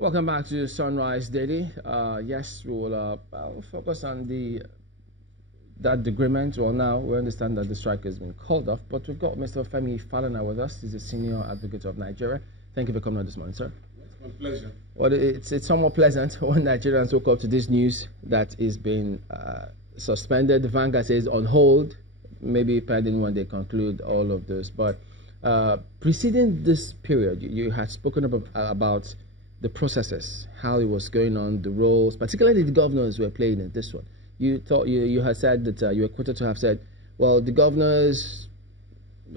Welcome back to Sunrise Daily. Yes, we will focus on that agreement. Well, now we understand that the strike has been called off, but we've got Mr. Femi Falana with us. He's a senior advocate of Nigeria. Thank you for coming on this morning, sir. It's my pleasure. Well, it's somewhat pleasant when Nigerians woke up to this news that is being suspended. The Vanguard says on hold, maybe pending when they conclude all of this. But preceding this period, you had spoken about the processes, how it was going on, the roles, particularly the governors were playing in this one. You had said that you were quoted to have said, well, the governors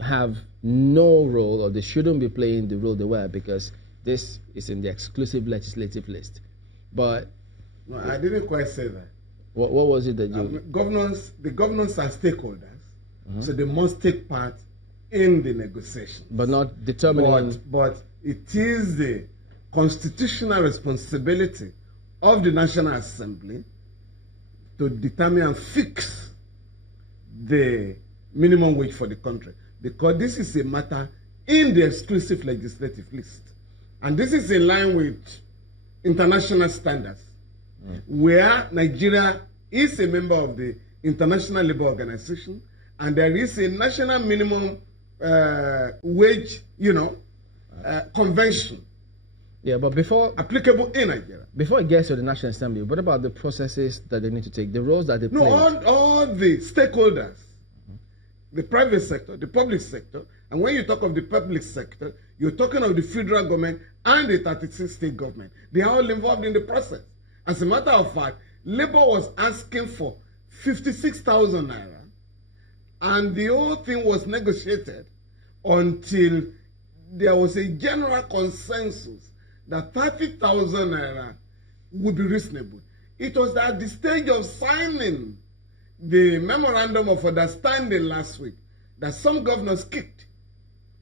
have no role, or they shouldn't be playing the role they were, because this is in the exclusive legislative list. But no, I didn't quite say that. What was it that you... the governors are stakeholders, so they must take part in the negotiations. But not determining... But it is the constitutional responsibility of the National Assembly to determine and fix the minimum wage for the country, because this is a matter in the exclusive legislative list. And this is in line with international standards, where Nigeria is a member of the International Labour Organization, and there is a national minimum wage, convention. Yeah, but before... applicable in Nigeria. Before it gets to the National Assembly, what about the processes that they need to take, the roles that they play? No, all the stakeholders, the private sector, the public sector, and when you talk of the public sector, you're talking of the federal government and the 36 state government. They are all involved in the process. As a matter of fact, Labour was asking for 56,000 naira, and the whole thing was negotiated until there was a general consensus that 30,000 naira would be reasonable. It was at the stage of signing the memorandum of understanding last week that some governors kicked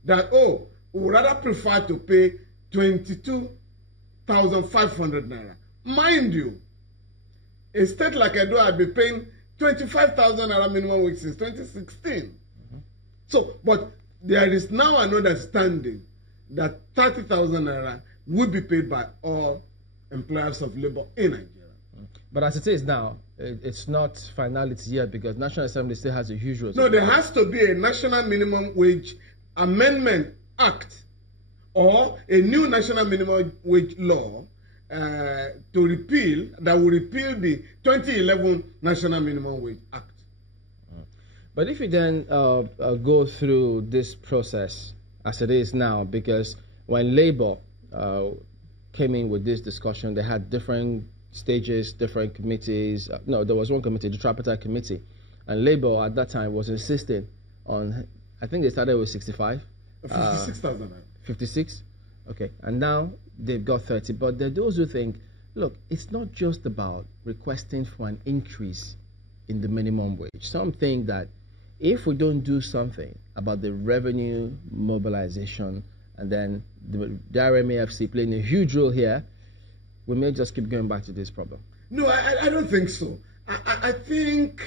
that, we would rather prefer to pay 22,500 naira. Mind you, a state like Edo had been paying 25,000 naira minimum wage since 2016. So, but there is now an understanding that 30,000 naira would be paid by all employers of labor in Nigeria. But as it is now, it's not finality yet, because National Assembly still has a huge role. No, there has to be a National Minimum Wage Amendment Act or a new National Minimum Wage Law that will repeal the 2011 National Minimum Wage Act. But if you then go through this process as it is now, because when Labour came in with this discussion, they had different stages, different committees. No, there was one committee, the Tripartite Committee, and Labour at that time was insisting on, I think they started with 65. 56,000. 56? Okay, and now they've got 30. But there are those who think, look, it's not just about requesting for an increase in the minimum wage. Some think that if we don't do something about the revenue mobilization, and then the RMAFC playing a huge role here, we may just keep going back to this problem. No, I don't think so. I think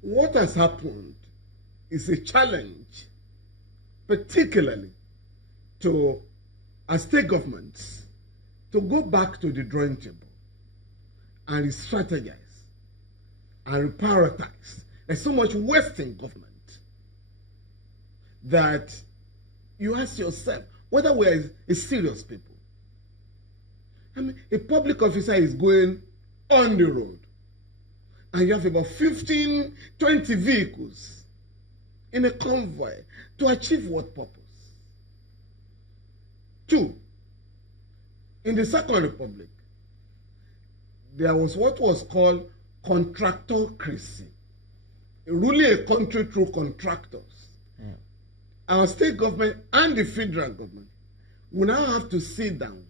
what has happened is a challenge, particularly to our state governments, to go back to the drawing table and re-strategize and reprioritize. There's so much waste in government that you ask yourself whether we're a serious people. I mean, a public officer is going on the road, and you have about 15, 20 vehicles in a convoy to achieve what purpose? 2, in the Second Republic, there was what was called contractocracy, ruling a country through contractors. Our state government and the federal government will now have to sit down.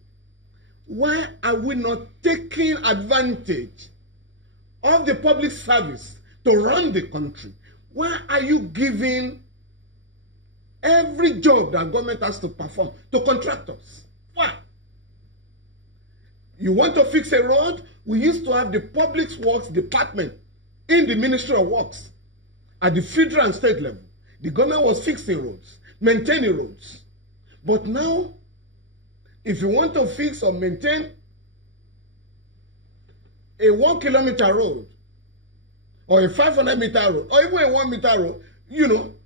Why are we not taking advantage of the public service to run the country? Why are you giving every job that government has to perform to contractors? Why? You want to fix a road? We used to have the Public Works Department in the Ministry of Works at the federal and state level. The government was fixing roads, maintaining roads. But now, if you want to fix or maintain a 1 kilometer road, or a 500-meter road, or even a 1-meter road,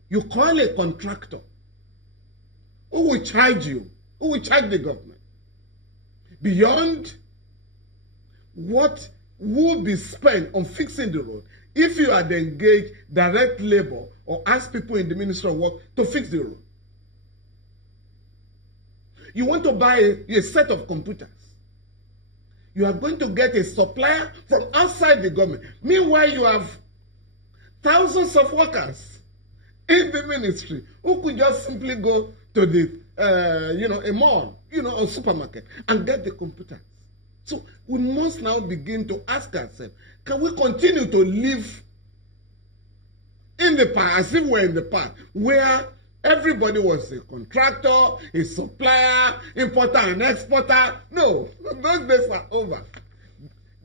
you call a contractor who will charge you, who will charge the government beyond what would be spent on fixing the road if you had engaged direct labor or asked people in the Ministry of Work to fix the road. You want to buy a set of computers. You are going to get a supplier from outside the government. Meanwhile, you have thousands of workers in the ministry who could just simply go to the, a mall, or supermarket and get the computers. So we must now begin to ask ourselves, can we continue to live in the past, as if we're in the past, where everybody was a contractor, a supplier, importer and exporter? No, those days are over.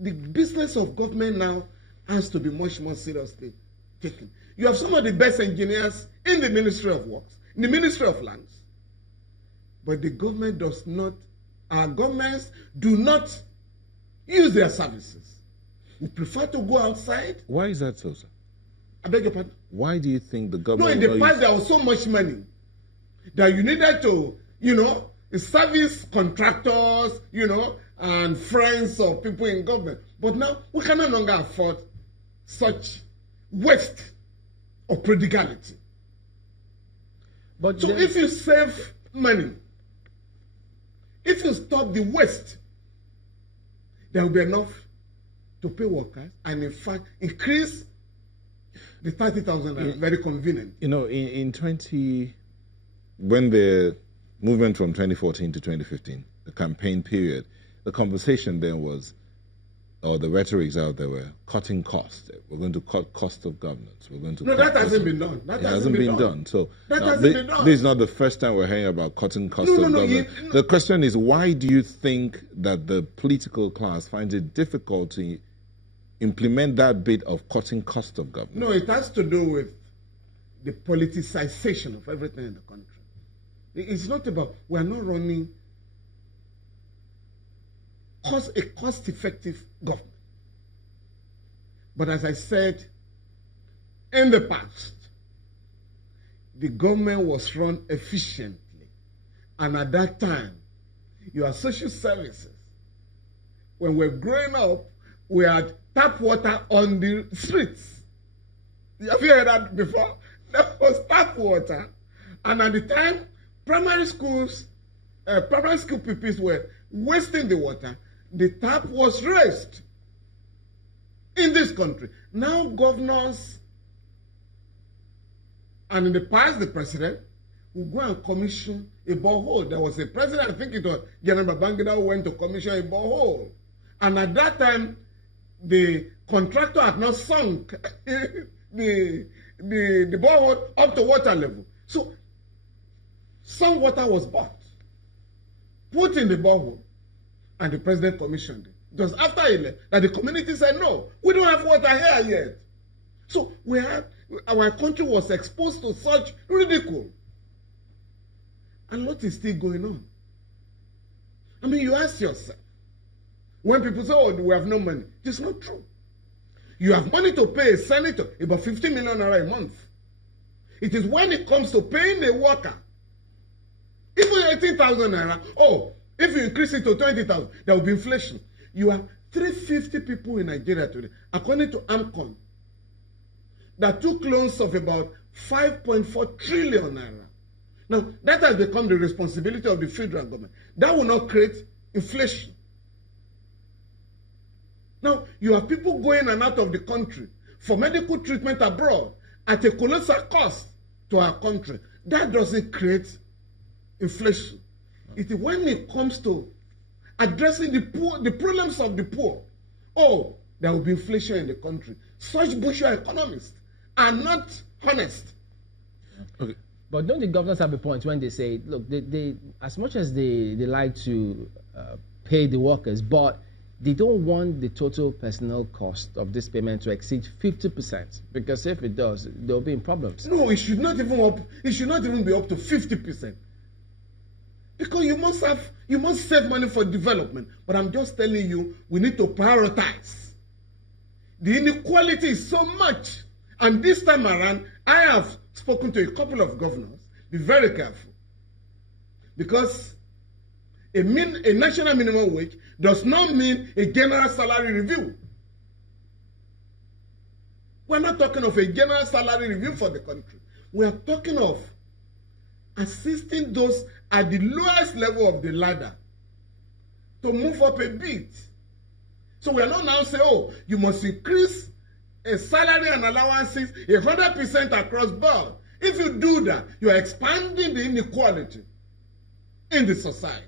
The business of government now has to be much more seriously taken. You have some of the best engineers in the Ministry of Works, in the Ministry of Lands, but the government does not, our governments do not use their services. We prefer to go outside. Why is that so, sir? I beg your pardon? Why do you think the government... No, in the past there was so much money that you needed to, service contractors, and friends of people in government. But now we can no longer afford such waste or prodigality. So if you save money, if you stop the waste, there will be enough to pay workers and in fact increase the 30,000 very convenient. When the movement from 2014 to 2015, the campaign period, the conversation then was, or the rhetorics out there were, cutting costs. We're going to cut cost of governance. We're going to that hasn't been done. That hasn't been done. So that hasn't been done. This is not the first time we're hearing about cutting costs of government. The question is, why do you think that the political class finds it difficult to implement that bit of cutting cost of government? No, it has to do with the politicization of everything in the country. It's not about, we're not running a cost-effective government. But as I said, in the past, the government was run efficiently. And at that time, your social services, when we were growing up, we had tap water on the streets. Have you heard that before? That was tap water. And at the time, primary school pupils were wasting the water. The tap was raised in this country. Now governors, and in the past the president, will go and commission a borehole. There was a president, I think it was General Babangida, who went to commission a borehole. And at that time, the contractor had not sunk the borehole up to water level. So some water was bought, put in the borehole, and the president commissioned it. It was after he left that the community said, no, we don't have water here yet. So our country was exposed to such ridicule. And what is still going on? I mean, you ask yourself, when people say, oh, we have no money, it's not true. You have money to pay a senator about 50 million naira a month. It is when it comes to paying a worker, even 18,000 naira, if you increase it to 20,000, there will be inflation. You have 350 people in Nigeria today, according to AMCON, that took loans of about 5.4 trillion naira. Now, that has become the responsibility of the federal government. That will not create inflation. Now, you have people going in and out of the country for medical treatment abroad at a colossal cost to our country. That doesn't create inflation. It is when it comes to addressing the poor, the problems of the poor. Oh, there will be inflation in the country. Such bourgeois economists are not honest. Okay. But don't the governors have a point when they say, look, they as much as they like to pay the workers, but they don't want the total personnel cost of this payment to exceed 50%, because if it does, they'll be in problems. No, it should not even be up to 50%. Because Because you must save money for development. But I'm just telling you, we need to prioritize. The inequality is so much. And this time around, I have spoken to a couple of governors. Be very careful. Because a national minimum wage does not mean a general salary review. We're not talking of a general salary review for the country. We are talking of assisting those at the lowest level of the ladder to move up a bit. So we are not now saying, oh, you must increase a salary and allowances 100% across board. If you do that, you are expanding the inequality in the society.